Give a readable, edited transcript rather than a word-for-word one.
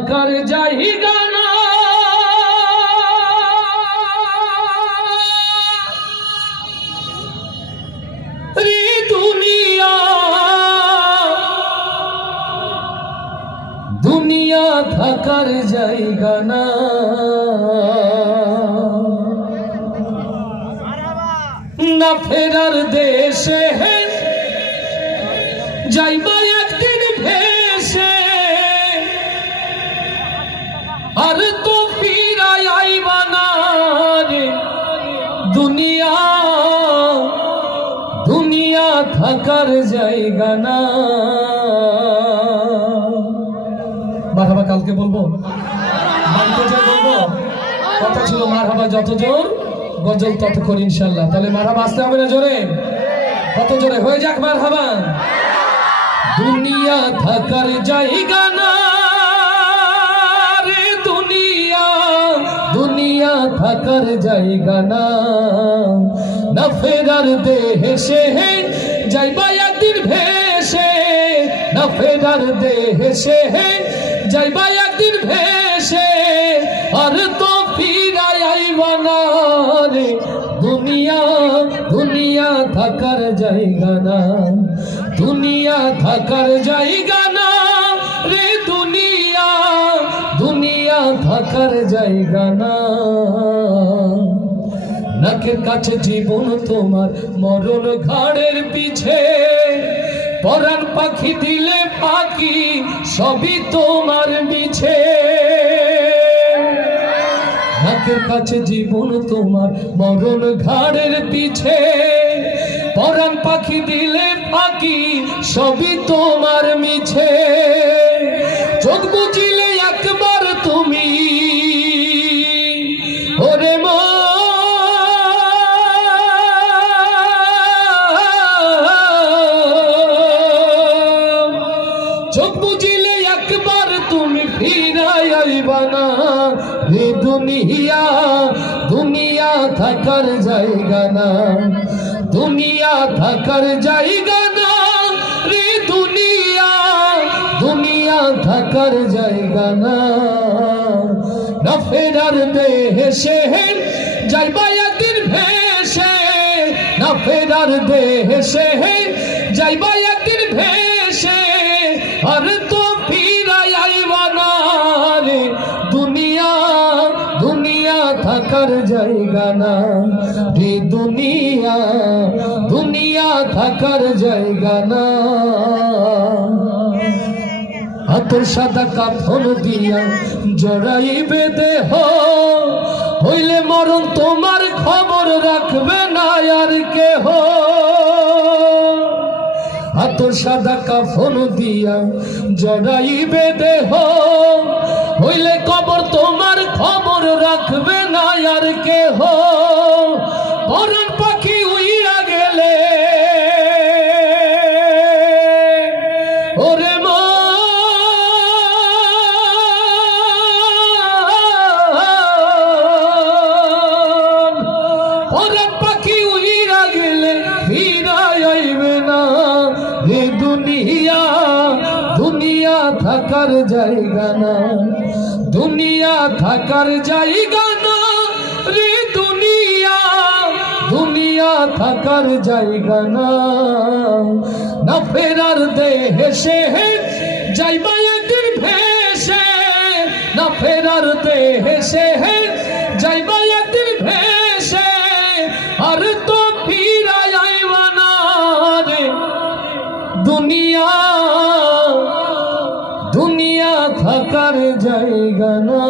থাকার জায়গা না, রে দুনিয়া দুনিয়া থাকার জায়গা না। না ফেরার দেশে যাইবা একদিন ভেসে, আর তো ফিরাই আইবা না রে দুনিয়া দুনিয়া থাকার জায়গা না। মারহাবা কালকে বলবো, বাড়িতে যা বলবো, কথা ছিল মারহাবা যত জোর গজল ততক্ষণ ইনশাল্লাহ। তাহলে মারহাবা আসতে হবে না জোরে, কত জোরে হয়ে যাক মারহাবা। দুনিয়া থাকার জায়গা না রে দুনিয়া দুনিয়া থাকার জায়গা না। না ফেরার দেশে যাইবা একদিন ভেসে, না ফেরার দেশে যাইবা একদিন ভেসে, আর তো ফিরাই আইবা না রে দুনিয়া দুনিয়া থাকার জায়গা না। দুনিয়া থাকার জায়গা না রে দুনিয়া দুনিয়া থাকার জায়গা না। নাকের কাছে জীবন তোমার, মরণ ঘাড়ের পিছে, পরাণ পাখি দিলে পাখি সবই তোমার মিছে। নাকের কাছে জীবন তোমার, মরণ ঘাড়ের পিছে, পরাণ পাখি দিলে পাখি সবই তোমার মিছে। চোখ বুঝিলে একবার তুমি ওরে মা, চোখ বুঝিলে একবার তুমি ফিরাই আইবা না রে দুনিয়া দুনিয়া থাকার জায়গা না। দুনিয়া থাকার জায়গা না রে দুনিয়া দুনিয়া থাকার জায়গা না। না ফেরার দেশে যাইবা একদিন ভেসে, না ফেরার দেশে যাইবা একদিন ভেসে, আর তো ফিরাই আইবা না রে দুনিয়া দুনিয়া থাকার জায়গা না রে দুনিয়া দুনিয়া থাকার জায়গা না। হাতের সাদা কাফন দিয়া জড়াইবে দেহ, হইলে মরণ তোমার খবর রাখবে না আর কেহ। হাতের সাদা কাফন দিয়া জড়াইবে দেহ, হইলে কবর তোমার খবর রাখবে না আর কেহ। পরাণ পাখি উইয়া গেলে ওরে মা, পরাণ পাখি উইয়া গেলে ফিরাই আইবে না রে দুনিয়া দুনিয়া থাকার জায়গা না। দুনিয়া থাকার জায়গা না রে দুনিয়া দুনিয়া থাকার জায়গা না। না ফেরার দেশে যাইবা একদিন ভেসে, না ফেরার দেশে যাইবা একদিন ভেসে, আর তো ফিরাই আইবা না রে দুনিয়া দুনিয়া থাকার জায়গা না।